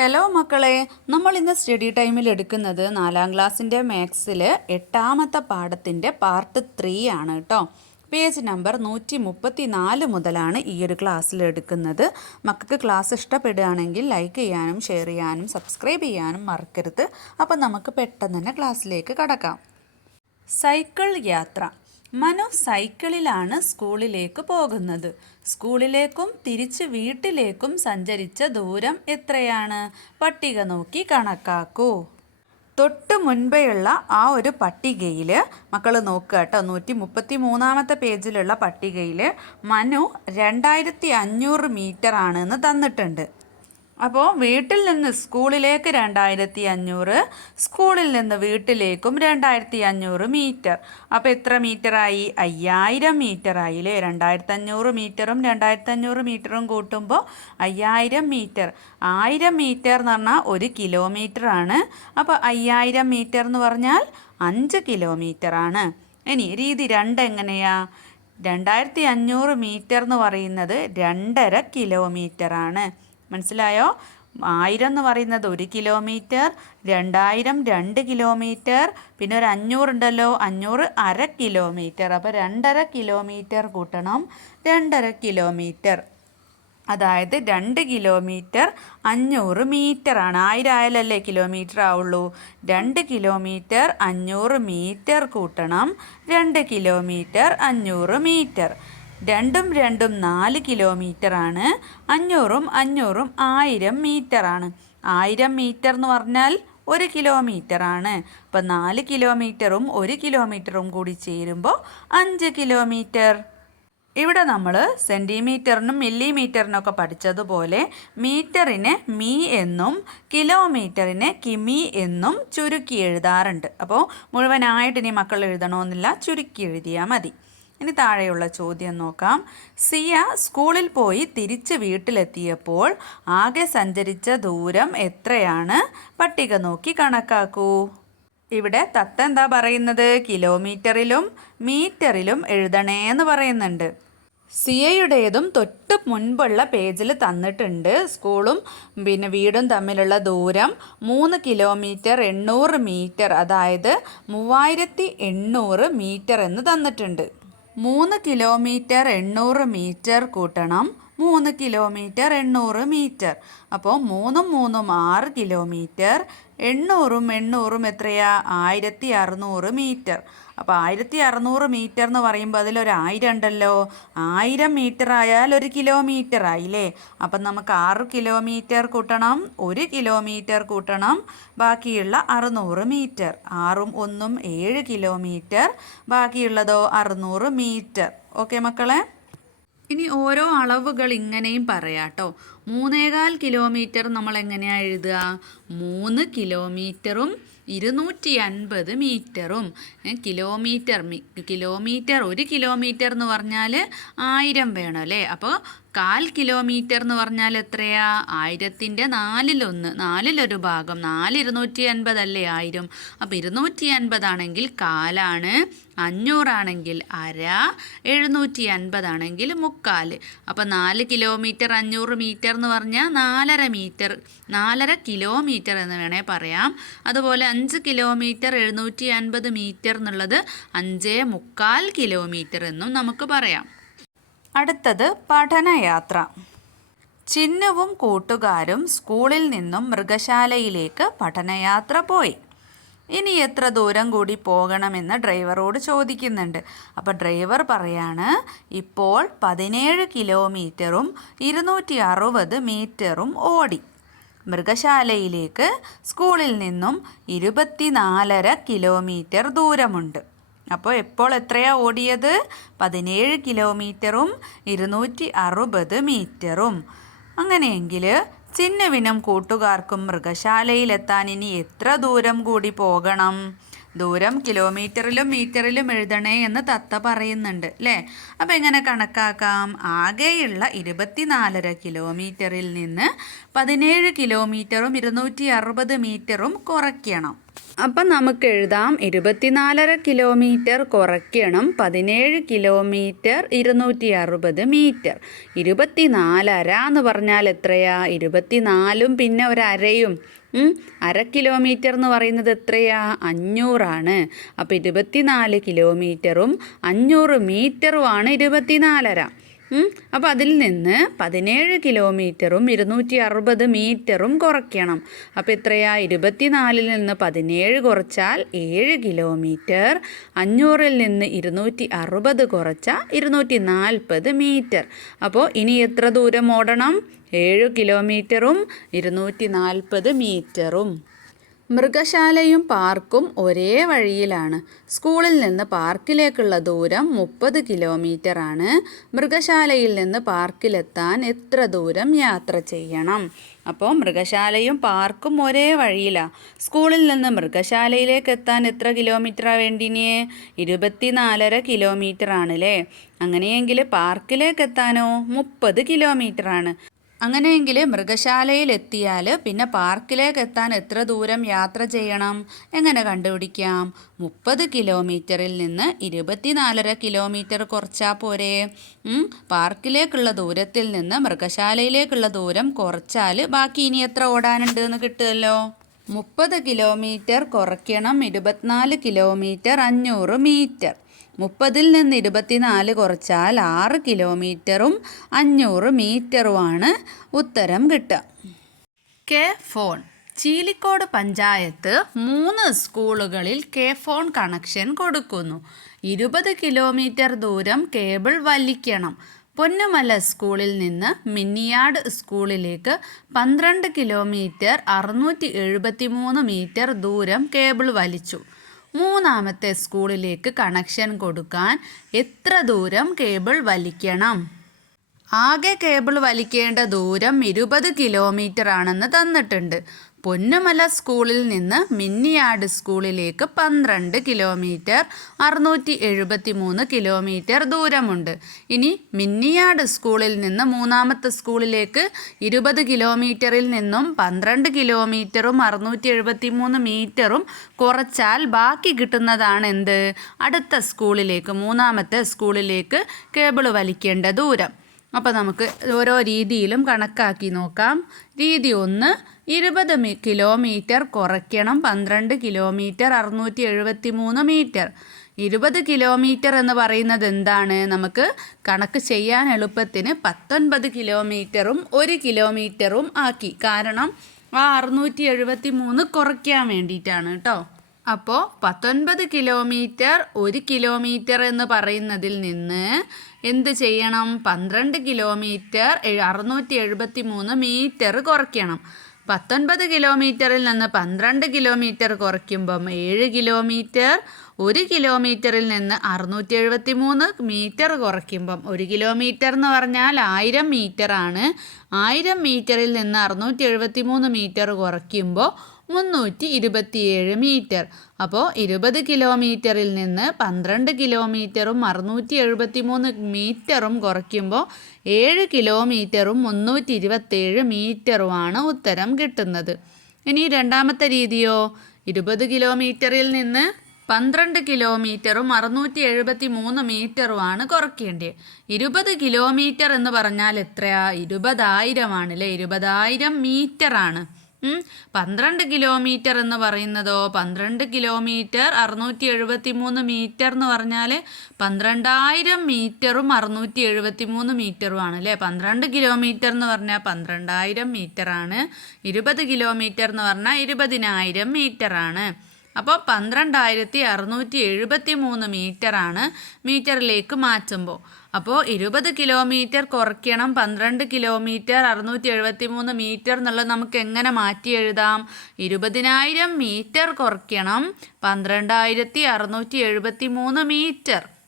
Hello മക്കളെ. നമ്മൾ ഇന്ന് സ്റ്റഡി ടൈമിൽ എടുക്കുന്നത് നാലാം ക്ലാസ്സിന്റെ മാത്സിൽ എട്ടാമത്തെ പാഠത്തിന്റെ പാർട്ട് ത്രീ ആണ് കേട്ടോ പേജ് നമ്പർ നൂറ്റി മുപ്പത്തി നാല് മുതലാണ് ഈ ഒരു ക്ലാസ്സിൽ എടുക്കുന്നത്. മക്കൾക്ക് ക്ലാസ് ഇഷ്ടപ്പെടുകയാണെങ്കിൽ ലൈക്ക് ചെയ്യാനും ഷെയർ ചെയ്യാനും സബ്സ്ക്രൈബ് ചെയ്യാനും മറക്കരുത്. അപ്പോൾ നമുക്ക് പെട്ടെന്ന് തന്നെ ക്ലാസ്സിലേക്ക് കടക്കാം. സൈക്കിൾ യാത്ര. മനു സൈക്കിളിലാണ് സ്കൂളിലേക്ക് പോകുന്നത്. സ്കൂളിലേക്കും തിരിച്ച് വീട്ടിലേക്കും സഞ്ചരിച്ച ദൂരം എത്രയാണ്? പട്ടിക നോക്കി കണക്കാക്കൂ. തൊട്ട് മുൻപെയുള്ള ആ ഒരു പട്ടികയിൽ മക്കൾ നോക്കുക കേട്ടോ നൂറ്റി മുപ്പത്തി മൂന്നാമത്തെ പേജിലുള്ള പട്ടികയിൽ മനു രണ്ടായിരത്തി അഞ്ഞൂറ് മീറ്റർ ആണെന്ന് തന്നിട്ടുണ്ട്. അപ്പോൾ വീട്ടിൽ നിന്ന് സ്കൂളിലേക്ക് രണ്ടായിരത്തി അഞ്ഞൂറ് സ്കൂളിൽ നിന്ന് വീട്ടിലേക്കും രണ്ടായിരത്തി അഞ്ഞൂറ് മീറ്റർ. അപ്പോൾ എത്ര മീറ്ററായി? അയ്യായിരം മീറ്ററായി അല്ലേ? രണ്ടായിരത്തി അഞ്ഞൂറ് മീറ്ററും രണ്ടായിരത്തി അഞ്ഞൂറ് മീറ്ററും കൂട്ടുമ്പോൾ അയ്യായിരം മീറ്റർ. ആയിരം മീറ്റർ എന്ന് പറഞ്ഞാൽ ഒരു കിലോമീറ്റർ ആണ് അപ്പോൾ അയ്യായിരം മീറ്റർ എന്ന് പറഞ്ഞാൽ അഞ്ച് കിലോമീറ്റർ ആണ് ഇനി രീതി രണ്ട് എങ്ങനെയാ? രണ്ടായിരത്തി അഞ്ഞൂറ് മീറ്റർ എന്ന് പറയുന്നത് രണ്ടര കിലോമീറ്റർ ആണ് മനസ്സിലായോ? ആയിരം എന്ന് പറയുന്നത് ഒരു കിലോമീറ്റർ രണ്ടായിരം രണ്ട് കിലോമീറ്റർ പിന്നെ ഒരു അഞ്ഞൂറുണ്ടല്ലോ അഞ്ഞൂറ് അര കിലോമീറ്റർ. അപ്പോൾ രണ്ടര കിലോമീറ്റർ കൂട്ടണം രണ്ടര കിലോമീറ്റർ. അതായത് രണ്ട് കിലോമീറ്റർ അഞ്ഞൂറ് മീറ്റർ ആണ്. ആയിരം ആയാലല്ലേ കിലോമീറ്റർ ആവുള്ളൂ? രണ്ട് കിലോമീറ്റർ അഞ്ഞൂറ് മീറ്റർ കൂട്ടണം രണ്ട് കിലോമീറ്റർ അഞ്ഞൂറ് മീറ്റർ. രണ്ടും രണ്ടും നാല് കിലോമീറ്റർ ആണ്. അഞ്ഞൂറും അഞ്ഞൂറും ആയിരം മീറ്റർ ആണ്. ആയിരം മീറ്റർ എന്ന് പറഞ്ഞാൽ ഒരു ആണ്. അപ്പം നാല് കിലോമീറ്ററും ഒരു കിലോമീറ്ററും കൂടി ചേരുമ്പോൾ അഞ്ച് കിലോമീറ്റർ ഇവിടെ നമ്മൾ സെന്റിമീറ്ററിനും മില്ലിമീറ്ററിനൊക്കെ പഠിച്ചതുപോലെ മീറ്ററിന് മീ എന്നും കിലോമീറ്ററിന് കിമി എന്നും ചുരുക്കി എഴുതാറുണ്ട്. അപ്പോൾ മുഴുവനായിട്ട് ഇനി മക്കൾ എഴുതണമെന്നില്ല ചുരുക്കി എഴുതിയാൽ മതി. ഇനി താഴെയുള്ള ചോദ്യം നോക്കാം. സിയ സ്കൂളിൽ പോയി തിരിച്ച് വീട്ടിലെത്തിയപ്പോൾ ആകെ സഞ്ചരിച്ച ദൂരം എത്രയാണ്? പട്ടിക നോക്കി കണക്കാക്കൂ. ഇവിടെ തത്ത എന്താ പറയുന്നത്? കിലോമീറ്ററിലും മീറ്ററിലും എഴുതണേ എന്ന് പറയുന്നുണ്ട്. സിയയുടേതും തൊട്ട് മുൻപുള്ള പേജിൽ തന്നിട്ടുണ്ട്. സ്കൂളും പിന്നെ വീടും തമ്മിലുള്ള ദൂരം മൂന്ന് കിലോമീറ്റർ എണ്ണൂറ് മീറ്റർ അതായത് മൂവായിരത്തി എണ്ണൂറ് മീറ്റർ എന്ന് തന്നിട്ടുണ്ട്. മൂന്ന് കിലോമീറ്റർ എണ്ണൂറ് മീറ്റർ കൂട്ടണം. മൂന്ന് കിലോമീറ്റർ എണ്ണൂറ് മീറ്റർ. അപ്പോൾ മൂന്നും മൂന്നും ആറ് കിലോമീറ്റർ എണ്ണൂറും എണ്ണൂറും എത്രയാ? ആയിരത്തി അറുന്നൂറ് മീറ്റർ. അപ്പോൾ ആയിരത്തി അറുന്നൂറ് മീറ്റർ എന്ന് പറയുമ്പോൾ അതിലൊരു ആയിരം ഉണ്ടല്ലോ. ആയിരം മീറ്റർ ആയാൽ ഒരു കിലോമീറ്റർ ആയില്ലേ? അപ്പം നമുക്ക് ആറ് കിലോമീറ്റർ കൂട്ടണം ഒരു കിലോമീറ്റർ കൂട്ടണം. ബാക്കിയുള്ള അറുന്നൂറ് മീറ്റർ. ആറും ഒന്നും ഏഴ് കിലോമീറ്റർ. ബാക്കിയുള്ളതോ അറുന്നൂറ് മീറ്റർ. ഓക്കെ മക്കളെ? ഇനി ഓരോ അളവുകൾ ഇങ്ങനെയും പറയാട്ടോ. മൂന്നേകാൽ കിലോമീറ്റർ നമ്മൾ എങ്ങനെയാണ് എഴുതുക? മൂന്ന് കിലോമീറ്ററും ഇരുന്നൂറ്റി അൻപത് മീറ്ററും കിലോമീറ്റർ കിലോമീറ്റർ ഒരു കിലോമീറ്റർ എന്ന് പറഞ്ഞാൽ ആയിരം വേണം അല്ലേ? അപ്പോൾ കാൽ കിലോമീറ്റർ എന്ന് പറഞ്ഞാൽ എത്രയാ? ആയിരത്തിന്റെ നാലിലൊന്ന്. നാലിലൊരു ഭാഗം. നാല് ഇരുന്നൂറ്റി അൻപതല്ലേ ആയിരം. അപ്പം ഇരുന്നൂറ്റി അൻപതാണെങ്കിൽ കാലാണ്. അഞ്ഞൂറാണെങ്കിൽ അര. എഴുന്നൂറ്റി അൻപതാണെങ്കിൽ മുക്കാൽ. അപ്പം നാല് കിലോമീറ്റർ അഞ്ഞൂറ് മീറ്റർ എന്ന് പറഞ്ഞാൽ നാലര മീറ്റർ. നാലര കിലോമീറ്റർ എന്ന് വേണേൽ പറയാം. അതുപോലെ അഞ്ച് കിലോമീറ്റർ എഴുന്നൂറ്റി അൻപത് മീറ്റർ എന്നുള്ളത് അഞ്ചേ മുക്കാൽ കിലോമീറ്റർ എന്നും നമുക്ക് പറയാം. അടുത്തത് പഠനയാത്ര. ചിന്നുവും കൂട്ടുകാരും സ്കൂളിൽ നിന്നും മൃഗശാലയിലേക്ക് പഠനയാത്ര പോയി. ഇനി എത്ര ദൂരം കൂടി പോകണമെന്ന് ഡ്രൈവറോട് ചോദിക്കുന്നുണ്ട്. അപ്പോൾ ഡ്രൈവർ പറയാണ് ഇപ്പോൾ പതിനേഴ് കിലോമീറ്ററും ഇരുന്നൂറ്റി അറുപത് മീറ്ററും ഓടി. മൃഗശാലയിലേക്ക് സ്കൂളിൽ നിന്നും ഇരുപത്തിനാലര കിലോമീറ്റർ ദൂരമുണ്ട്. അപ്പോൾ എപ്പോൾ എത്രയാ ഓടിയത്? പതിനേഴ് കിലോമീറ്ററും ഇരുന്നൂറ്റി അറുപത് മീറ്ററും. അങ്ങനെയെങ്കിൽ ചിന്നുവിനും കൂട്ടുകാർക്കും മൃഗശാലയിലെത്താൻ ഇനി എത്ര ദൂരം കൂടി പോകണം? ദൂരം കിലോമീറ്ററിലും മീറ്ററിലും എഴുതണേ എന്ന് തത്ത പറയുന്നുണ്ട് അല്ലേ? അപ്പോൾ എങ്ങനെ കണക്കാക്കാം? ആകെയുള്ള ഇരുപത്തിനാലര കിലോമീറ്ററിൽ നിന്ന് പതിനേഴ് കിലോമീറ്ററും ഇരുന്നൂറ്റി അറുപത് മീറ്ററും കുറയ്ക്കണം. അപ്പം നമുക്ക് എഴുതാം. ഇരുപത്തിനാലര കിലോമീറ്റർ കുറയ്ക്കണം. പതിനേഴ് കിലോമീറ്റർ ഇരുന്നൂറ്റി അറുപത് മീറ്റർ. ഇരുപത്തിനാലര എന്ന് പറഞ്ഞാൽ എത്രയാ? ഇരുപത്തിനാലും പിന്നെ ഒരു അര കിലോമീറ്റർ എന്ന് പറയുന്നത് എത്രയാ? അഞ്ഞൂറാണ്. അപ്പോൾ ഇരുപത്തിനാല് കിലോമീറ്ററും അഞ്ഞൂറ് മീറ്ററുമാണ് ഇരുപത്തിനാലര. അപ്പോൾ അതിൽ നിന്ന് പതിനേഴ് കിലോമീറ്ററും ഇരുന്നൂറ്റി അറുപത് മീറ്ററും കുറയ്ക്കണം. അപ്പോൾ എത്രയാ? ഇരുപത്തിനാലിൽ നിന്ന് പതിനേഴ് കുറച്ചാൽ ഏഴ് കിലോമീറ്റർ. അഞ്ഞൂറിൽ നിന്ന് ഇരുന്നൂറ്റി അറുപത് കുറച്ചാൽ ഇരുന്നൂറ്റി നാൽപ്പത് മീറ്റർ. അപ്പോൾ ഇനി എത്ര ദൂരം ഓടണം? ഏഴ് കിലോമീറ്ററും ഇരുന്നൂറ്റി നാൽപ്പത് മീറ്ററും. മൃഗശാലയും പാർക്കും ഒരേ വഴിയിലാണ്. സ്കൂളിൽ നിന്ന് പാർക്കിലേക്കുള്ള ദൂരം മുപ്പത് ആണ് മൃഗശാലയിൽ നിന്ന് പാർക്കിലെത്താൻ എത്ര ദൂരം യാത്ര ചെയ്യണം? അപ്പോൾ മൃഗശാലയും പാർക്കും ഒരേ വഴിയിലാണ് സ്കൂളിൽ നിന്ന് മൃഗശാലയിലേക്ക് എത്താൻ എത്ര കിലോമീറ്ററാണ് വേണ്ടിനിയെ ഇരുപത്തിനാലര കിലോമീറ്റർ ആണല്ലേ അങ്ങനെയെങ്കിൽ പാർക്കിലേക്ക് എത്താനോ മുപ്പത് കിലോമീറ്റർ ആണ് അങ്ങനെയെങ്കിൽ മൃഗശാലയിൽ എത്തിയാൽ പിന്നെ പാർക്കിലേക്ക് എത്താൻ എത്ര ദൂരം യാത്ര ചെയ്യണം? എങ്ങനെ കണ്ടുപിടിക്കാം? മുപ്പത് കിലോമീറ്ററിൽ നിന്ന് ഇരുപത്തിനാലര കിലോമീറ്റർ കുറച്ചാൽ പോരെ. പാർക്കിലേക്കുള്ള ദൂരത്തിൽ നിന്ന് മൃഗശാലയിലേക്കുള്ള ദൂരം കുറച്ചാൽ ബാക്കി ഇനി എത്ര ഓടാനുണ്ട് എന്ന് കിട്ടുമല്ലോ മുപ്പത് കിലോമീറ്റർ കുറയ്ക്കണം ഇരുപത്തിനാല് കിലോമീറ്റർ അഞ്ഞൂറ് മീറ്റർ. മുപ്പതിൽ നിന്ന് ഇരുപത്തിനാല് കുറച്ചാൽ ആറ് കിലോമീറ്ററും അഞ്ഞൂറ് മീറ്ററുമാണ് ഉത്തരം കിട്ടുക. K phone. ചീലിക്കോട് പഞ്ചായത്ത് മൂന്ന് സ്കൂളുകളിൽ കെ ഫോൺ കണക്ഷൻ കൊടുക്കുന്നു. ഇരുപത് കിലോമീറ്റർ ദൂരം കേബിൾ വലിക്കണം. പൊന്നുമല സ്കൂളിൽ നിന്ന് മിന്നിയാട് സ്കൂളിലേക്ക് പന്ത്രണ്ട് കിലോമീറ്റർ അറുന്നൂറ്റി എഴുപത്തി മൂന്ന് മീറ്റർ ദൂരം കേബിൾ വലിച്ചു. മൂന്നാമത്തെ സ്കൂളിലേക്ക് കണക്ഷൻ കൊടുക്കാൻ എത്ര ദൂരം കേബിൾ വലിക്കണം? ആകെ കേബിൾ വലിക്കേണ്ട ദൂരം ഇരുപത് കിലോമീറ്റർ ആണെന്ന് തന്നിട്ടുണ്ട്. പൊന്നുമല സ്കൂളിൽ നിന്ന് മിന്നിയാട് സ്കൂളിലേക്ക് പന്ത്രണ്ട് കിലോമീറ്റർ അറുന്നൂറ്റി എഴുപത്തി മൂന്ന് കിലോമീറ്റർ ദൂരമുണ്ട്. ഇനി മിന്നിയാട് സ്കൂളിൽ നിന്ന് മൂന്നാമത്തെ സ്കൂളിലേക്ക് ഇരുപത് കിലോമീറ്ററിൽ നിന്നും പന്ത്രണ്ട് കിലോമീറ്ററും അറുന്നൂറ്റി എഴുപത്തി മൂന്ന് മീറ്ററും കുറച്ചാൽ ബാക്കി കിട്ടുന്നതാണ് എന്ത് അടുത്ത സ്കൂളിലേക്ക് മൂന്നാമത്തെ സ്കൂളിലേക്ക് കേബിൾ വലിക്കേണ്ട ദൂരം. അപ്പോൾ നമുക്ക് ഓരോ രീതിയിലും കണക്കാക്കി നോക്കാം. രീതി ഒന്ന് ഇരുപത് കിലോമീറ്റർ കുറയ്ക്കണം. പന്ത്രണ്ട് കിലോമീറ്റർ അറുന്നൂറ്റി എഴുപത്തി മൂന്ന് മീറ്റർ. ഇരുപത് കിലോമീറ്റർ എന്ന് പറയുന്നത് എന്താണ്? നമുക്ക് കണക്ക് ചെയ്യാൻ എളുപ്പത്തിന് പത്തൊൻപത് കിലോമീറ്ററും ഒരു കിലോമീറ്ററും ആക്കി. കാരണം ആ അറുന്നൂറ്റി എഴുപത്തി മൂന്ന് കുറയ്ക്കാൻ വേണ്ടിയിട്ടാണ് കേട്ടോ. അപ്പോൾ പത്തൊൻപത് കിലോമീറ്റർ ഒരു കിലോമീറ്റർ എന്ന് പറയുന്നതിൽ നിന്ന് എന്ത് ചെയ്യണം? പന്ത്രണ്ട് കിലോമീറ്റർ അറുന്നൂറ്റി എഴുപത്തി മൂന്ന് മീറ്റർ കുറയ്ക്കണം. പത്തൊൻപത് കിലോമീറ്ററിൽ നിന്ന് പന്ത്രണ്ട് കിലോമീറ്റർ കുറയ്ക്കുമ്പം ഏഴ് കിലോമീറ്റർ ഒരു കിലോമീറ്ററിൽ നിന്ന് അറുന്നൂറ്റി എഴുപത്തി മൂന്ന് മീറ്റർ കുറയ്ക്കുമ്പം ഒരു കിലോമീറ്റർ എന്ന് പറഞ്ഞാൽ ആയിരം മീറ്റർ ആണ് ആയിരം മീറ്ററിൽ നിന്ന് അറുന്നൂറ്റി എഴുപത്തി മൂന്ന് മീറ്റർ കുറയ്ക്കുമ്പോൾ മുന്നൂറ്റി ഇരുപത്തിയേഴ് മീറ്റർ. അപ്പോൾ ഇരുപത് കിലോമീറ്ററിൽ നിന്ന് പന്ത്രണ്ട് കിലോമീറ്ററും അറുന്നൂറ്റി എഴുപത്തി മൂന്ന് മീറ്ററും കുറയ്ക്കുമ്പോൾ ഏഴ് കിലോമീറ്ററും മുന്നൂറ്റി ഇരുപത്തേഴ് മീറ്ററുമാണ് ഉത്തരം കിട്ടുന്നത്. ഇനി രണ്ടാമത്തെ രീതിയോ? ഇരുപത് കിലോമീറ്ററിൽ നിന്ന് പന്ത്രണ്ട് കിലോമീറ്ററും അറുന്നൂറ്റി എഴുപത്തി മൂന്ന് മീറ്ററുമാണ് കുറയ്ക്കേണ്ടത് ഇരുപത് കിലോമീറ്റർ എന്ന് പറഞ്ഞാൽ എത്രയാ? ഇരുപതായിരമാണ് അല്ലേ ഇരുപതായിരം മീറ്ററാണ്. പന്ത്രണ്ട് കിലോമീറ്റർ എന്ന് പറയുന്നതോ പന്ത്രണ്ട് കിലോമീറ്റർ അറുന്നൂറ്റി എഴുപത്തി മൂന്ന് മീറ്റർ എന്ന് പറഞ്ഞാൽ പന്ത്രണ്ടായിരം മീറ്ററും അറുന്നൂറ്റി എഴുപത്തി മൂന്ന് മീറ്ററുമാണ് അല്ലേ? പന്ത്രണ്ട് കിലോമീറ്റർ എന്ന് പറഞ്ഞാൽ പന്ത്രണ്ടായിരം ആണ് ഇരുപത് കിലോമീറ്റർ എന്ന് പറഞ്ഞാൽ ഇരുപതിനായിരം മീറ്ററാണ്. അപ്പോൾ പന്ത്രണ്ടായിരത്തി അറുന്നൂറ്റി എഴുപത്തി മൂന്ന് മീറ്ററാണ് മീറ്ററിലേക്ക് മാറ്റുമ്പോൾ അപ്പോൾ ഇരുപത് കിലോമീറ്റർ കുറയ്ക്കണം പന്ത്രണ്ട് കിലോമീറ്റർ അറുന്നൂറ്റി എഴുപത്തി മൂന്ന് മീറ്റർ എന്നുള്ളത് നമുക്ക് എങ്ങനെ മാറ്റി എഴുതാം ഇരുപതിനായിരം മീറ്റർ കുറയ്ക്കണം പന്ത്രണ്ടായിരത്തി അറുന്നൂറ്റി എഴുപത്തി മൂന്ന് മീറ്റർ.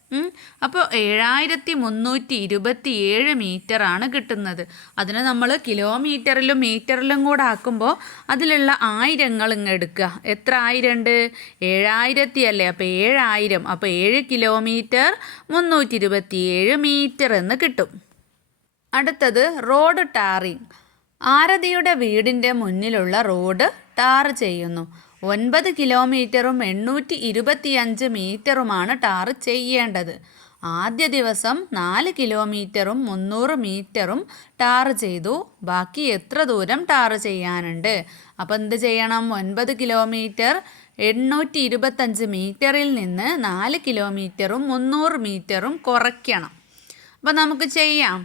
അപ്പോൾ ഏഴായിരത്തി മുന്നൂറ്റി ഇരുപത്തി ഏഴ് മീറ്ററാണ് കിട്ടുന്നത്. അതിന് നമ്മൾ കിലോമീറ്ററിലും മീറ്ററിലും കൂടെ ആക്കുമ്പോൾ അതിലുള്ള ആയിരങ്ങൾ ഇങ്ങ് എടുക്കുക. എത്ര ആയിരം ഉണ്ട് ഏഴായിരത്തി അല്ലേ അപ്പോൾ ഏഴായിരം. അപ്പോൾ ഏഴ് കിലോമീറ്റർ മുന്നൂറ്റി ഇരുപത്തി ഏഴ് മീറ്റർ എന്ന് കിട്ടും. അടുത്തത് റോഡ് ടാറിങ്. ആരതിയുടെ വീടിന്റെ മുന്നിലുള്ള റോഡ് ടാർ ചെയ്യുന്നു. ഒൻപത് കിലോമീറ്ററും എണ്ണൂറ്റി ഇരുപത്തിയഞ്ച് മീറ്ററുമാണ് ടാർ ചെയ്യേണ്ടത്. ആദ്യ ദിവസം നാല് കിലോമീറ്ററും മുന്നൂറ് മീറ്ററും ടാർ ചെയ്തു. ബാക്കി എത്ര ദൂരം ടാർ ചെയ്യാനുണ്ട്? അപ്പോൾ എന്ത് ചെയ്യണം? ഒൻപത് കിലോമീറ്റർ എണ്ണൂറ്റി ഇരുപത്തഞ്ച് മീറ്ററിൽ നിന്ന് നാല് കിലോമീറ്ററും മുന്നൂറ് മീറ്ററും കുറയ്ക്കണം. അപ്പോൾ നമുക്ക് ചെയ്യാം.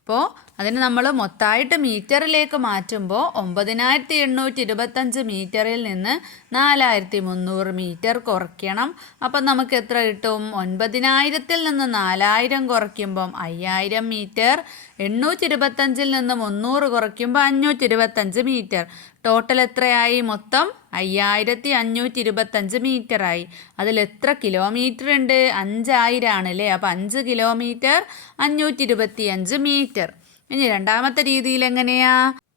അപ്പോൾ അതിന് നമ്മൾ മൊത്തമായിട്ട് മീറ്ററിലേക്ക് മാറ്റുമ്പോൾ ഒമ്പതിനായിരത്തി എണ്ണൂറ്റി ഇരുപത്തഞ്ച് മീറ്ററിൽ നിന്ന് നാലായിരത്തി മുന്നൂറ് മീറ്റർ കുറയ്ക്കണം. അപ്പം നമുക്ക് എത്ര കിട്ടും? ഒൻപതിനായിരത്തിൽ നിന്ന് നാലായിരം കുറയ്ക്കുമ്പം അയ്യായിരം മീറ്റർ എണ്ണൂറ്റി ഇരുപത്തഞ്ചിൽ നിന്ന് മുന്നൂറ് കുറയ്ക്കുമ്പോൾ അഞ്ഞൂറ്റി ഇരുപത്തഞ്ച് മീറ്റർ. ടോട്ടൽ എത്രയായി മൊത്തം? അയ്യായിരത്തി അഞ്ഞൂറ്റി ഇരുപത്തഞ്ച് മീറ്ററായി. അതിൽ എത്ര കിലോമീറ്റർ ഉണ്ട്? അഞ്ചായിരമാണ് അല്ലേ? അപ്പോൾ അഞ്ച് കിലോമീറ്റർ അഞ്ഞൂറ്റി ഇരുപത്തി അഞ്ച് മീറ്റർ. ഇനി രണ്ടാമത്തെ രീതിയിൽ എങ്ങനെയാ?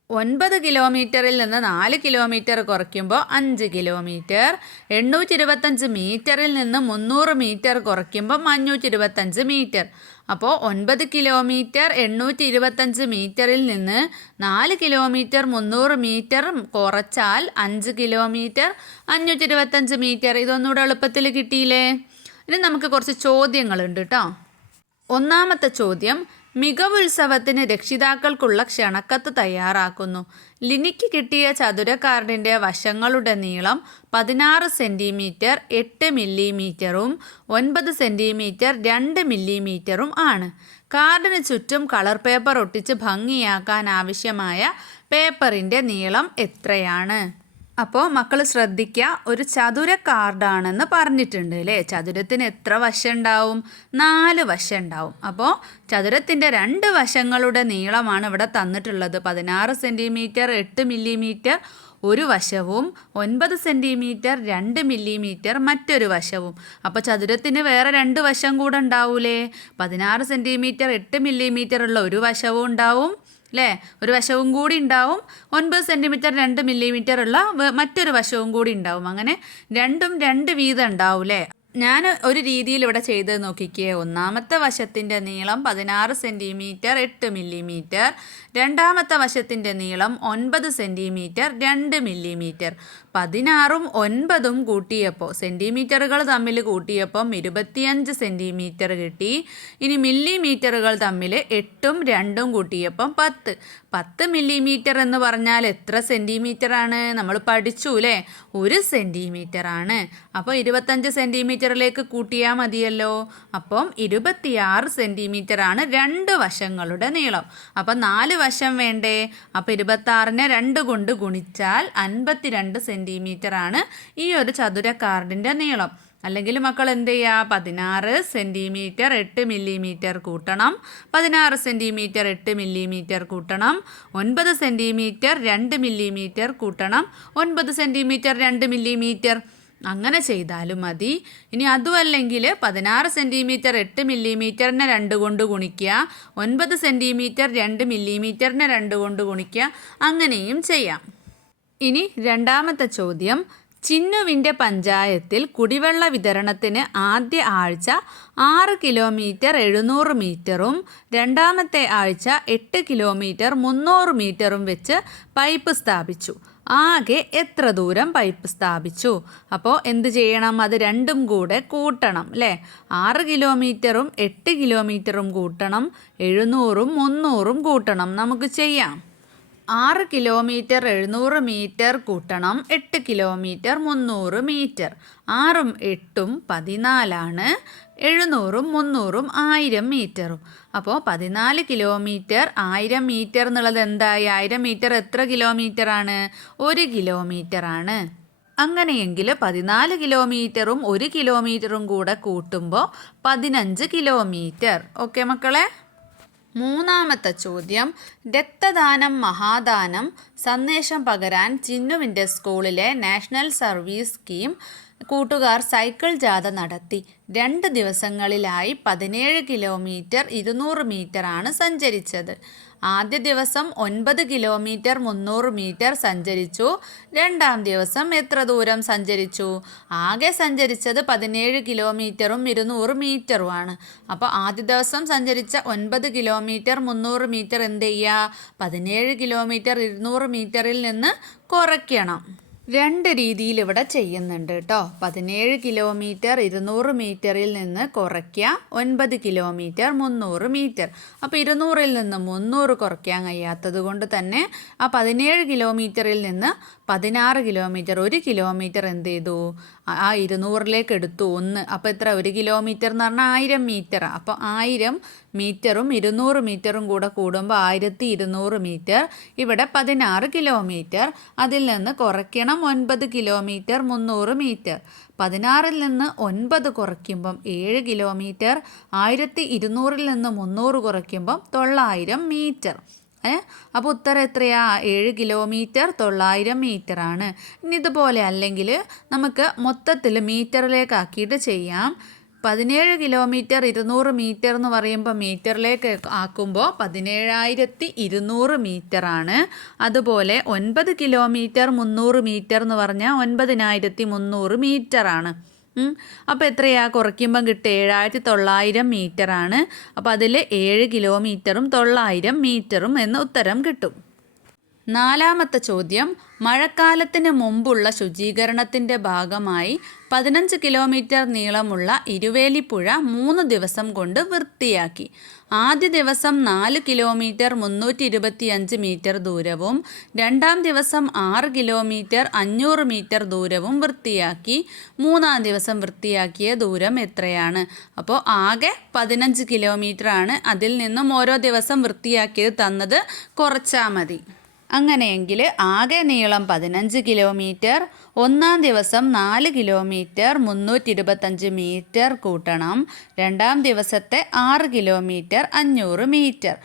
ഒൻപത് കിലോമീറ്ററിൽ നിന്ന് നാല് കിലോമീറ്റർ കുറയ്ക്കുമ്പോൾ അഞ്ച് കിലോമീറ്റർ. എണ്ണൂറ്റി ഇരുപത്തഞ്ച് മീറ്ററിൽ നിന്ന് മുന്നൂറ് മീറ്റർ കുറയ്ക്കുമ്പം അഞ്ഞൂറ്റി ഇരുപത്തഞ്ച് മീറ്റർ. അപ്പോൾ ഒൻപത് കിലോമീറ്റർ എണ്ണൂറ്റി ഇരുപത്തഞ്ച് മീറ്ററിൽ നിന്ന് നാല് കിലോമീറ്റർ മുന്നൂറ് മീറ്റർ കുറച്ചാൽ അഞ്ച് കിലോമീറ്റർ അഞ്ഞൂറ്റി ഇരുപത്തഞ്ച് മീറ്റർ. ഇതൊന്നുകൂടെ എളുപ്പത്തിൽ കിട്ടിയില്ലേ? ഇനി നമുക്ക് കുറച്ച് ചോദ്യങ്ങളുണ്ട് കേട്ടോ. ഒന്നാമത്തെ ചോദ്യം മികവുത്സവത്തിന് രക്ഷിതാക്കൾക്കുള്ള ക്ഷണക്കത്ത് തയ്യാറാക്കുന്നു. ലിനിക്ക് കിട്ടിയ ചതുരക്കാർഡിന്റെ വശങ്ങളുടെ നീളം പതിനാറ് സെന്റിമീറ്റർ എട്ട് മില്ലിമീറ്ററും ഒൻപത് സെന്റിമീറ്റർ രണ്ട് മില്ലിമീറ്ററും ആണ്. കാർഡിന് ചുറ്റും കളർ പേപ്പർ ഒട്ടിച്ച് ഭംഗിയാക്കാൻ ആവശ്യമായ പേപ്പറിന്റെ നീളം എത്രയാണ്? അപ്പോൾ മക്കൾ ശ്രദ്ധിക്കുക ഒരു ചതുര കാർഡാണെന്ന് പറഞ്ഞിട്ടുണ്ട് അല്ലേ ചതുരത്തിന് എത്ര വശം ഉണ്ടാവും? നാല് വശം ഉണ്ടാവും. അപ്പോൾ ചതുരത്തിന്റെ രണ്ട് വശങ്ങളുടെ നീളമാണ് ഇവിടെ തന്നിട്ടുള്ളത്. പതിനാറ് സെന്റിമീറ്റർ എട്ട് മില്ലിമീറ്റർ ഒരു വശവും ഒൻപത് സെന്റിമീറ്റർ രണ്ട് മില്ലിമീറ്റർ മറ്റൊരു വശവും. അപ്പോൾ ചതുരത്തിന് വേറെ രണ്ട് വശം കൂടെ ഉണ്ടാവൂലേ? പതിനാറ് സെന്റിമീറ്റർ എട്ട് മില്ലിമീറ്റർ ഉള്ള ഒരു വശവും ഉണ്ടാവും. അല്ലേ ഒരു വശവും കൂടി ഉണ്ടാവും. ഒൻപത് സെന്റിമീറ്റർ രണ്ട് മില്ലിമീറ്റർ ഉള്ള മറ്റൊരു വശവും കൂടി ഉണ്ടാവും. അങ്ങനെ രണ്ടും രണ്ട് വീതം ഉണ്ടാവും അല്ലേ ഞാൻ ഒരു രീതിയിൽ ഇവിടെ ചെയ്ത് നോക്കിക്കേ. ഒന്നാമത്തെ വശത്തിന്റെ നീളം പതിനാറ് സെന്റിമീറ്റർ എട്ട് മില്ലിമീറ്റർ. രണ്ടാമത്തെ വശത്തിന്റെ നീളം ഒൻപത് സെന്റിമീറ്റർ രണ്ട് മില്ലിമീറ്റർ. പതിനാറും ഒൻപതും കൂട്ടിയപ്പോൾ സെന്റിമീറ്ററുകൾ തമ്മിൽ കൂട്ടിയപ്പം ഇരുപത്തിയഞ്ച് സെന്റിമീറ്റർ കിട്ടി. ഇനി മില്ലിമീറ്ററുകൾ തമ്മിൽ എട്ടും രണ്ടും കൂട്ടിയപ്പം പത്ത്. പത്ത് മില്ലിമീറ്റർ എന്ന് പറഞ്ഞാൽ എത്ര സെന്റിമീറ്റർ ആണ്? നമ്മൾ പഠിച്ചു അല്ലേ ഒരു ആണ്. അപ്പോൾ ഇരുപത്തഞ്ച് സെന്റിമീറ്ററിലേക്ക് കൂട്ടിയാൽ മതിയല്ലോ. അപ്പം ഇരുപത്തിയാറ് ആണ് രണ്ട് വശങ്ങളുടെ നീളം. അപ്പം നാല് വശം വേണ്ടേ? അപ്പോൾ ഇരുപത്താറിനെ രണ്ട് കൊണ്ട് ഗുണിച്ചാൽ അൻപത്തിരണ്ട് സെന്റിമീറ്റർ ആണ് ഈ ഒരു ചതുര കാർഡിന്റെ നീളം. അല്ലെങ്കിൽ മക്കൾ എന്ത് ചെയ്യുക പതിനാറ് സെന്റിമീറ്റർ എട്ട് മില്ലിമീറ്റർ കൂട്ടണം. പതിനാറ് സെന്റിമീറ്റർ എട്ട് മില്ലിമീറ്റർ കൂട്ടണം. ഒൻപത് സെന്റിമീറ്റർ രണ്ട് മില്ലിമീറ്റർ കൂട്ടണം. ഒൻപത് സെന്റിമീറ്റർ രണ്ട് മില്ലിമീറ്റർ. അങ്ങനെ ചെയ്താലും മതി. ഇനി അതുമല്ലെങ്കിൽ പതിനാറ് സെന്റിമീറ്റർ എട്ട് മില്ലിമീറ്ററിനെ രണ്ട് കൊണ്ട് ഗുണിക്കുക. ഒൻപത് സെന്റിമീറ്റർ രണ്ട് മില്ലിമീറ്ററിനെ രണ്ട് കൊണ്ട് ഗുണിക്കുക. അങ്ങനെയും ചെയ്യാം. ഇനി രണ്ടാമത്തെ ചോദ്യം. ചിന്നുവിന്റെ പഞ്ചായത്തിൽ കുടിവെള്ള വിതരണത്തിന് ആദ്യ ആഴ്ച ആറ് കിലോമീറ്റർ എഴുന്നൂറ് മീറ്ററും രണ്ടാമത്തെ ആഴ്ച എട്ട് കിലോമീറ്റർ മുന്നൂറ് മീറ്ററും വെച്ച് പൈപ്പ് സ്ഥാപിച്ചു. ആകെ എത്ര ദൂരം പൈപ്പ് സ്ഥാപിച്ചു? അപ്പോൾ എന്ത് ചെയ്യണം? അത് രണ്ടും കൂടെ കൂട്ടണം അല്ലേ ആറ് കിലോമീറ്ററും എട്ട് കിലോമീറ്ററും കൂട്ടണം. എഴുന്നൂറും മുന്നൂറും കൂട്ടണം. നമുക്ക് ചെയ്യാം. ആറ് കിലോമീറ്റർ എഴുന്നൂറ് മീറ്റർ കൂട്ടണം എട്ട് കിലോമീറ്റർ മുന്നൂറ് മീറ്റർ. ആറും എട്ടും പതിനാലാണ് എഴുന്നൂറും മുന്നൂറും ആയിരം മീറ്ററും. അപ്പോൾ പതിനാല് കിലോമീറ്റർ ആയിരം മീറ്റർ എന്നുള്ളത് എന്തായി? ആയിരം മീറ്റർ എത്ര കിലോമീറ്റർ ആണ് ഒരു കിലോമീറ്റർ ആണ് അങ്ങനെയെങ്കിൽ പതിനാല് കിലോമീറ്ററും ഒരു കിലോമീറ്ററും കൂടെ കൂട്ടുമ്പോൾ പതിനഞ്ച് കിലോമീറ്റർ. ഓക്കെ മക്കളെ? മൂന്നാമത്തെ ചോദ്യം. രക്തദാനം മഹാദാനം സന്ദേശം പകരാൻ ചിന്നുവിന്റെ സ്കൂളിലെ നാഷണൽ സർവീസ് സ്കീം കൂട്ടുകാർ സൈക്കിൾ ജാഥ നടത്തി. രണ്ട് ദിവസങ്ങളിലായി പതിനേഴ് കിലോമീറ്റർ ഇരുന്നൂറ് മീറ്ററാണ് സഞ്ചരിച്ചത്. ആദ്യ ദിവസം ഒൻപത് കിലോമീറ്റർ മുന്നൂറ് മീറ്റർ സഞ്ചരിച്ചു. രണ്ടാം ദിവസം എത്ര ദൂരം സഞ്ചരിച്ചു? ആകെ സഞ്ചരിച്ചത് പതിനേഴ് കിലോമീറ്ററും ഇരുന്നൂറ് മീറ്ററുമാണ്. അപ്പോൾ ആദ്യ ദിവസം സഞ്ചരിച്ച ഒൻപത് കിലോമീറ്റർ മുന്നൂറ് മീറ്റർ എന്ത് ചെയ്യുക? പതിനേഴ് കിലോമീറ്റർ ഇരുന്നൂറ് മീറ്ററിൽ നിന്ന് കുറയ്ക്കണം. രണ്ട് രീതിയിൽ ഇവിടെ ചെയ്യുന്നുണ്ട് കേട്ടോ. പതിനേഴ് കിലോമീറ്റർ ഇരുന്നൂറ് മീറ്ററിൽ നിന്ന് കുറയ്ക്കുക ഒൻപത് കിലോമീറ്റർ മുന്നൂറ് മീറ്റർ. അപ്പോൾ ഇരുന്നൂറിൽ നിന്ന് മുന്നൂറ് കുറയ്ക്കാൻ കഴിയാത്തത് കൊണ്ട് തന്നെ ആ പതിനേഴ് കിലോമീറ്ററിൽ നിന്ന് പതിനാറ് കിലോമീറ്റർ ഒരു കിലോമീറ്റർ എന്ത് ചെയ്തു? ആ- ഇരുന്നൂറിലേക്ക് എടുത്തു. ഒന്ന് അപ്പോൾ എത്ര? ഒരു കിലോമീറ്റർ എന്ന് പറഞ്ഞാൽ ആയിരം മീറ്റർ അപ്പോൾ ആയിരം മീറ്ററും ഇരുന്നൂറ് മീറ്ററും കൂടെ കൂടുമ്പോൾ ആയിരത്തി ഇരുന്നൂറ് മീറ്റർ ഇവിടെ പതിനാറ് കിലോമീറ്റർ അതിൽ നിന്ന് കുറയ്ക്കണം ഒൻപത് കിലോമീറ്റർ മുന്നൂറ് മീറ്റർ പതിനാറിൽ നിന്ന് ഒൻപത് കുറയ്ക്കുമ്പം ഏഴ് കിലോമീറ്റർ ആയിരത്തി ഇരുന്നൂറിൽ നിന്ന് മുന്നൂറ് കുറയ്ക്കുമ്പം തൊള്ളായിരം മീറ്റർ അപ്പോൾ ഉത്തരം എത്രയാ? ഏഴ് കിലോമീറ്റർ തൊള്ളായിരം മീറ്റർ ആണ് ഇനി ഇതുപോലെ അല്ലെങ്കിൽ നമുക്ക് മൊത്തത്തിൽ മീറ്ററിലേക്ക് ആക്കിയിട്ട് ചെയ്യാം. പതിനേഴ് കിലോമീറ്റർ ഇരുന്നൂറ് മീറ്റർ എന്ന് പറയുമ്പോൾ മീറ്ററിലേക്ക് ആക്കുമ്പോൾ പതിനേഴായിരത്തി ഇരുന്നൂറ് ആണ് അതുപോലെ ഒൻപത് കിലോമീറ്റർ മുന്നൂറ് മീറ്റർ എന്ന് പറഞ്ഞാൽ ഒൻപതിനായിരത്തി മുന്നൂറ് മീറ്റർ ആണ്. അപ്പോൾ എത്രയാ? കുറയ്ക്കുമ്പം കിട്ടുക ഏഴായിരത്തി തൊള്ളായിരം മീറ്ററാണ്. അപ്പോൾ അതിൽ ഏഴ് കിലോമീറ്ററും തൊള്ളായിരം മീറ്ററും എന്ന ഉത്തരം കിട്ടും. നാലാമത്തെ ചോദ്യം മഴക്കാലത്തിന് മുമ്പുള്ള ശുചീകരണത്തിന്റെ ഭാഗമായി പതിനഞ്ച് കിലോമീറ്റർ നീളമുള്ള ഇരുവേലിപ്പുഴ മൂന്ന് ദിവസം കൊണ്ട് വൃത്തിയാക്കി. ആദ്യ ദിവസം നാല് കിലോമീറ്റർ മുന്നൂറ്റി ഇരുപത്തിയഞ്ച് മീറ്റർ ദൂരവും രണ്ടാം ദിവസം ആറ് കിലോമീറ്റർ അഞ്ഞൂറ് മീറ്റർ ദൂരവും വൃത്തിയാക്കി. മൂന്നാം ദിവസം വൃത്തിയാക്കിയ ദൂരം എത്രയാണ്? അപ്പോൾ ആകെ പതിനഞ്ച് കിലോമീറ്റർ ആണ് അതിൽ നിന്നും ഓരോ ദിവസം വൃത്തിയാക്കിയത് തന്നത് കുറച്ചാൽ മതി. അങ്ങനെയെങ്കിൽ ആകെ നീളം പതിനഞ്ച് കിലോമീറ്റർ ഒന്നാം ദിവസം നാല് കിലോമീറ്റർ മുന്നൂറ്റി ഇരുപത്തഞ്ച് മീറ്റർ കൂട്ടണം. രണ്ടാം ദിവസത്തെ ആറ് കിലോമീറ്റർ അഞ്ഞൂറ് മീറ്റർ.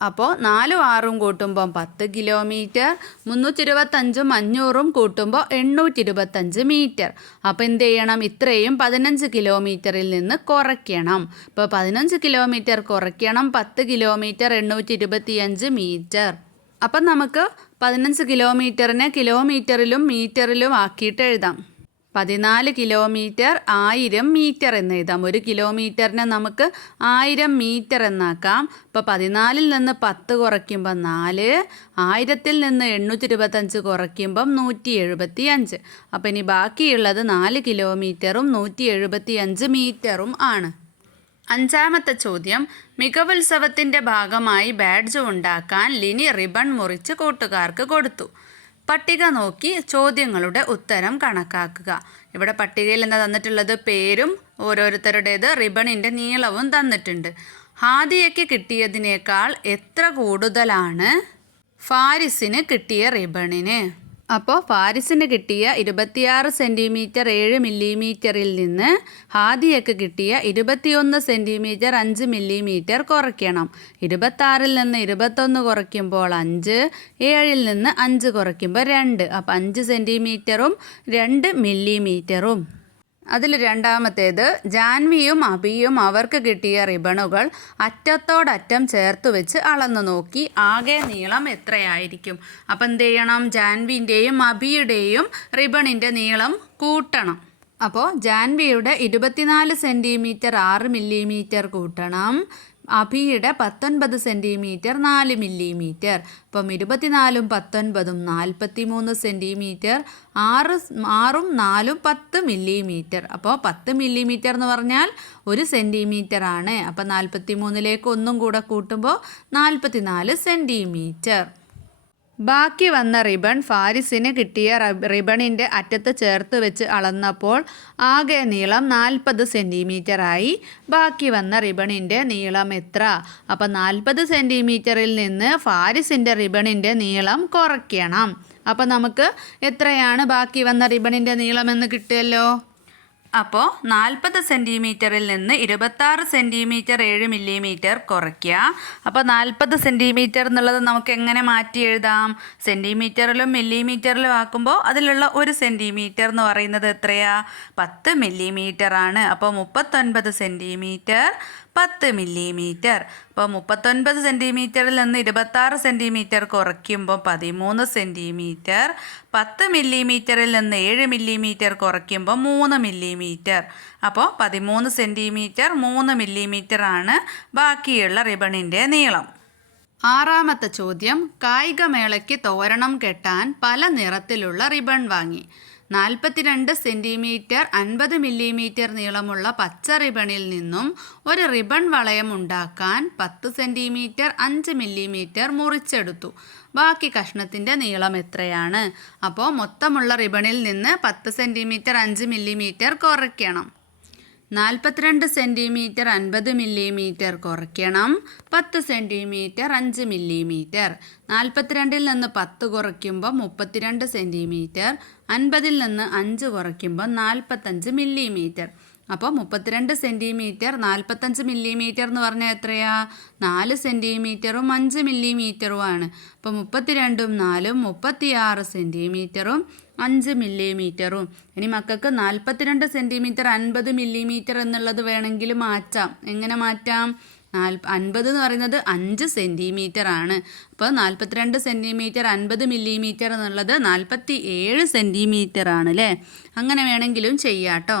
അപ്പോൾ നാലും ആറും കൂട്ടുമ്പം പത്ത് കിലോമീറ്റർ മുന്നൂറ്റി ഇരുപത്തഞ്ചും അഞ്ഞൂറും കൂട്ടുമ്പോൾ എണ്ണൂറ്റി ഇരുപത്തഞ്ച് മീറ്റർ. അപ്പോൾ എന്ത് ചെയ്യണം? ഇത്രയും പതിനഞ്ച് കിലോമീറ്ററിൽ നിന്ന് കുറയ്ക്കണം. ഇപ്പോൾ പതിനഞ്ച് കിലോമീറ്റർ കുറയ്ക്കണം പത്ത് കിലോമീറ്റർ എണ്ണൂറ്റി ഇരുപത്തിയഞ്ച് മീറ്റർ. അപ്പം നമുക്ക് പതിനഞ്ച് കിലോമീറ്ററിനെ കിലോമീറ്ററിലും മീറ്ററിലും ആക്കിയിട്ട് എഴുതാം. പതിനാല് കിലോമീറ്റർ ആയിരം മീറ്റർ എന്ന് എഴുതാം. ഒരു കിലോമീറ്ററിനെ നമുക്ക് ആയിരം മീറ്റർ എന്നാക്കാം. ഇപ്പോൾ പതിനാലിൽ നിന്ന് പത്ത് കുറയ്ക്കുമ്പോൾ നാല് ആയിരത്തിൽ നിന്ന് എണ്ണൂറ്റി ഇരുപത്തഞ്ച് കുറയ്ക്കുമ്പം നൂറ്റി എഴുപത്തി അഞ്ച് അപ്പോൾ ഇനി ബാക്കിയുള്ളത് നാല് കിലോമീറ്ററും നൂറ്റി എഴുപത്തി അഞ്ച് മീറ്ററും ആണ്. അഞ്ചാമത്തെ ചോദ്യം മികവുത്സവത്തിന്റെ ഭാഗമായി ബാഡ്ജ് ഉണ്ടാക്കാൻ ലിനി റിബൺ മുറിച്ച് കൂട്ടുകാർക്ക് കൊടുത്തു. പട്ടിക നോക്കി ചോദ്യങ്ങളുടെ ഉത്തരം കണക്കാക്കുക. ഇവിടെ പട്ടികയിൽ നിന്ന് തന്നിട്ടുള്ളത് പേരും ഓരോരുത്തരുടേത് റിബണിന്റെ നീളവും തന്നിട്ടുണ്ട്. ഹാദിയയ്ക്ക് കിട്ടിയതിനേക്കാൾ എത്ര കൂടുതലാണ്? ഫാരിസിന് കിട്ടിയ റിബണിന്. അപ്പോൾ ഫാരിസിന് കിട്ടിയ ഇരുപത്തിയാറ് സെന്റിമീറ്റർ ഏഴ് മില്ലിമീറ്ററിൽ നിന്ന് ഹാദിയക്ക് കിട്ടിയ ഇരുപത്തിയൊന്ന് സെന്റിമീറ്റർ അഞ്ച് മില്ലിമീറ്റർ കുറയ്ക്കണം. ഇരുപത്താറിൽ നിന്ന് ഇരുപത്തൊന്ന് കുറയ്ക്കുമ്പോൾ അഞ്ച് ഏഴിൽ നിന്ന് അഞ്ച് കുറയ്ക്കുമ്പോൾ രണ്ട്. അപ്പോൾ അഞ്ച് സെന്റിമീറ്ററും രണ്ട് മില്ലിമീറ്ററും. അതിൽ രണ്ടാമത്തേത് ജാൻവിയും അബിയും അവർക്ക് കിട്ടിയ റിബണുകൾ അറ്റത്തോടറ്റം ചേർത്ത് വെച്ച് അളന്നു നോക്കി ആകെ നീളം എത്രയായിരിക്കും? അപ്പം എന്ത് ചെയ്യണം? ജാൻവിന്റെയും അബിയുടെയും റിബണിന്റെ നീളം കൂട്ടണം. അപ്പോൾ ജാൻവിയുടെ ഇരുപത്തിനാല് സെന്റിമീറ്റർ ആറ് മില്ലിമീറ്റർ കൂട്ടണം. അഭിയുടെ പത്തൊൻപത് സെന്റിമീറ്റർ നാല് മില്ലിമീറ്റർ. അപ്പം ഇരുപത്തിനാലും പത്തൊൻപതും നാൽപ്പത്തി മൂന്ന് സെന്റിമീറ്റർ ആറ് ആറും നാലും പത്ത് മില്ലിമീറ്റർ. അപ്പോൾ പത്ത് മില്ലിമീറ്റർ എന്ന് പറഞ്ഞാൽ ഒരു സെന്റിമീറ്റർ ആണ്. അപ്പം നാൽപ്പത്തി മൂന്നിലേക്ക് ഒന്നും കൂടെ കൂട്ടുമ്പോൾ നാൽപ്പത്തി നാല് സെന്റിമീറ്റർ ബാക്കി വന്ന റിബൺ ഫാരിസിന് കിട്ടിയ റബ് റിബണിന്റെ അറ്റത്ത് ചേർത്ത് വെച്ച് അളന്നപ്പോൾ ആകെ നീളം നാൽപ്പത് ആയി ബാക്കി വന്ന റിബണിന്റെ നീളം എത്ര? അപ്പം നാൽപ്പത് സെന്റിമീറ്ററിൽ നിന്ന് ഫാരിസിന്റെ റിബണിന്റെ നീളം കുറയ്ക്കണം. അപ്പം നമുക്ക് എത്രയാണ് ബാക്കി വന്ന റിബണിന്റെ നീളമെന്ന് കിട്ടുമല്ലോ അപ്പോൾ നാൽപ്പത് സെന്റിമീറ്ററിൽ നിന്ന് ഇരുപത്താറ് സെന്റിമീറ്റർ ഏഴ് മില്ലിമീറ്റർ കുറയ്ക്കുക. അപ്പോൾ നാൽപ്പത് സെന്റിമീറ്റർ എന്നുള്ളത് നമുക്ക് എങ്ങനെ മാറ്റി എഴുതാം? സെന്റിമീറ്ററിലും മില്ലിമീറ്ററിലും ആക്കുമ്പോൾ അതിലുള്ള ഒരു സെന്റിമീറ്റർ എന്ന് പറയുന്നത് എത്രയാ? പത്ത് മില്ലിമീറ്റർ ആണ് അപ്പോൾ മുപ്പത്തൊൻപത് സെന്റിമീറ്റർ പത്ത് മില്ലിമീറ്റർ. അപ്പോൾ മുപ്പത്തൊൻപത് സെന്റിമീറ്ററിൽ നിന്ന് ഇരുപത്താറ് സെന്റിമീറ്റർ കുറയ്ക്കുമ്പോൾ പതിമൂന്ന് സെന്റിമീറ്റർ പത്ത് മില്ലിമീറ്ററിൽ നിന്ന് ഏഴ് മില്ലിമീറ്റർ കുറയ്ക്കുമ്പോൾ മൂന്ന് മില്ലിമീറ്റർ. അപ്പോൾ പതിമൂന്ന് സെന്റിമീറ്റർ മൂന്ന് മില്ലിമീറ്റർ ആണ് ബാക്കിയുള്ള റിബണിന്റെ നീളം. ആറാമത്തെ ചോദ്യം കായികമേളയ്ക്ക് തോരണം കെട്ടാൻ പല നിറത്തിലുള്ള റിബൺ വാങ്ങി. നാൽപ്പത്തിരണ്ട് സെന്റിമീറ്റർ അൻപത് മില്ലിമീറ്റർ നീളമുള്ള പച്ച റിബണിൽ നിന്നും ഒരു റിബൺ വളയം ഉണ്ടാക്കാൻ പത്ത് സെന്റിമീറ്റർ അഞ്ച് മില്ലിമീറ്റർ മുറിച്ചെടുത്തു. ബാക്കി കഷ്ണത്തിന്റെ നീളം എത്രയാണ്? അപ്പോൾ മൊത്തമുള്ള റിബണിൽ നിന്ന് പത്ത് സെന്റിമീറ്റർ അഞ്ച് മില്ലിമീറ്റർ കുറയ്ക്കണം. നാൽപ്പത്തിരണ്ട് സെന്റിമീറ്റർ അൻപത് മില്ലിമീറ്റർ കുറയ്ക്കണം പത്ത് സെന്റിമീറ്റർ അഞ്ച് മില്ലിമീറ്റർ. നാൽപ്പത്തിരണ്ടിൽ നിന്ന് പത്ത് കുറയ്ക്കുമ്പോൾ മുപ്പത്തിരണ്ട് സെന്റിമീറ്റർ അൻപതിൽ നിന്ന് അഞ്ച് കുറയ്ക്കുമ്പോൾ നാൽപ്പത്തഞ്ച് മില്ലിമീറ്റർ. അപ്പോൾ മുപ്പത്തിരണ്ട് സെന്റിമീറ്റർ നാൽപ്പത്തഞ്ച് മില്ലിമീറ്റർ എന്ന് പറഞ്ഞാൽ എത്രയാ? നാല് സെന്റിമീറ്ററും അഞ്ച് മില്ലിമീറ്ററുമാണ് അപ്പോൾ മുപ്പത്തിരണ്ടും നാലും മുപ്പത്തിയാറ് സെന്റിമീറ്ററും അഞ്ച് മില്ലിമീറ്ററും. ഇനി മക്കൾക്ക് നാൽപ്പത്തിരണ്ട് സെന്റിമീറ്റർ അൻപത് മില്ലിമീറ്റർ എന്നുള്ളത് വേണമെങ്കിൽ മാറ്റാം. എങ്ങനെ മാറ്റാം? നാൽ അൻപത് എന്ന് പറയുന്നത് അഞ്ച് സെന്റിമീറ്റർ ആണ്. അപ്പോൾ നാൽപ്പത്തിരണ്ട് സെന്റിമീറ്റർ അൻപത് മില്ലിമീറ്റർ എന്നുള്ളത് നാൽപ്പത്തി ഏഴ് സെന്റിമീറ്റർ ആണ് അല്ലേ? അങ്ങനെ വേണമെങ്കിലും ചെയ്യാട്ടോ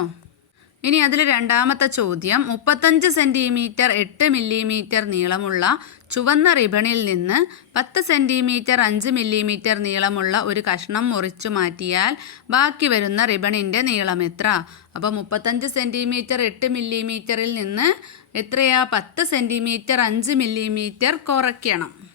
ഇനി അതിൽ രണ്ടാമത്തെ ചോദ്യം മുപ്പത്തഞ്ച് സെന്റിമീറ്റർ എട്ട് മില്ലിമീറ്റർ നീളമുള്ള ചുവന്ന റിബണിൽ നിന്ന് പത്ത് സെന്റിമീറ്റർ അഞ്ച് മില്ലിമീറ്റർ നീളമുള്ള ഒരു കഷ്ണം മുറിച്ചു മാറ്റിയാൽ ബാക്കി വരുന്ന റിബണിന്റെ നീളം എത്ര? അപ്പോൾ മുപ്പത്തഞ്ച് സെന്റിമീറ്റർ എട്ട് മില്ലിമീറ്ററിൽ നിന്ന് എത്രയാ? പത്ത് സെന്റിമീറ്റർ അഞ്ച് മില്ലിമീറ്റർ കുറയ്ക്കണം.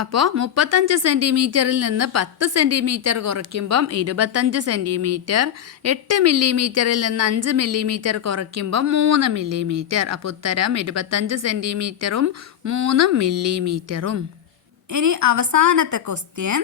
അപ്പോൾ മുപ്പത്തഞ്ച് സെന്റിമീറ്ററിൽ നിന്ന് പത്ത് സെന്റിമീറ്റർ കുറയ്ക്കുമ്പം ഇരുപത്തഞ്ച് സെന്റിമീറ്റർ എട്ട് മില്ലിമീറ്ററിൽ നിന്ന് അഞ്ച് മില്ലിമീറ്റർ കുറയ്ക്കുമ്പം മൂന്ന് മില്ലിമീറ്റർ. അപ്പോൾ ഉത്തരം ഇരുപത്തഞ്ച് സെന്റിമീറ്ററും മൂന്ന് മില്ലിമീറ്ററും. ഇനി അവസാനത്തെ ക്വസ്റ്റ്യൻ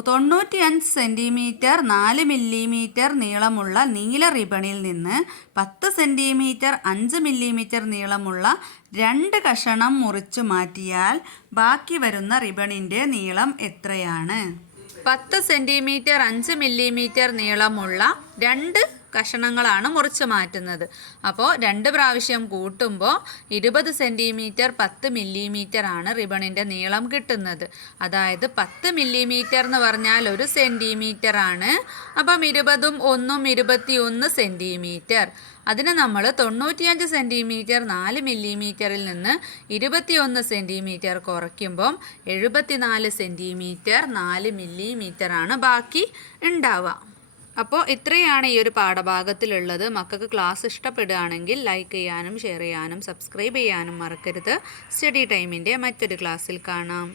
തൊണ്ണൂറ്റിയഞ്ച് സെന്റിമീറ്റർ നാല് മില്ലിമീറ്റർ നീളമുള്ള നീല റിബണിൽ നിന്ന് പത്ത് സെന്റിമീറ്റർ അഞ്ച് മില്ലിമീറ്റർ നീളമുള്ള രണ്ട് കഷണം മുറിച്ചു മാറ്റിയാൽ ബാക്കി വരുന്ന റിബണിന്റെ നീളം എത്രയാണ്? പത്ത് സെന്റിമീറ്റർ അഞ്ച് മില്ലിമീറ്റർ നീളമുള്ള രണ്ട് കഷണങ്ങളാണ് മുറിച്ച് മാറ്റുന്നത്. അപ്പോൾ രണ്ട് പ്രാവശ്യം കൂട്ടുമ്പോൾ ഇരുപത് സെന്റിമീറ്റർ പത്ത് മില്ലിമീറ്റർ ആണ് റിബണിന്റെ നീളം കിട്ടുന്നത്. അതായത് പത്ത് മില്ലിമീറ്റർ എന്ന് പറഞ്ഞാൽ ഒരു സെന്റിമീറ്റർ ആണ്. അപ്പം ഇരുപതും ഒന്നും ഇരുപത്തി ഒന്ന് സെന്റിമീറ്റർ അതിന് നമ്മൾ തൊണ്ണൂറ്റിയഞ്ച് സെന്റിമീറ്റർ നാല് മില്ലിമീറ്ററിൽ നിന്ന് ഇരുപത്തിയൊന്ന് സെന്റിമീറ്റർ കുറയ്ക്കുമ്പം എഴുപത്തിനാല് സെന്റിമീറ്റർ നാല് മില്ലിമീറ്റർ ആണ് ബാക്കി ഉണ്ടാവുക. അപ്പോൾ ഇത്രയാണ് ഈ ഒരു പാഠഭാഗത്തിലുള്ളത്. മക്കൾക്ക് ക്ലാസ് ഇഷ്ടപ്പെടുകയാണെങ്കിൽ ലൈക്ക് ചെയ്യാനും ഷെയർ ചെയ്യാനും സബ്സ്ക്രൈബ് ചെയ്യാനും മറക്കരുത്. സ്റ്റഡി ടൈമിന്റെ മറ്റൊരു ക്ലാസ്സിൽ കാണാം.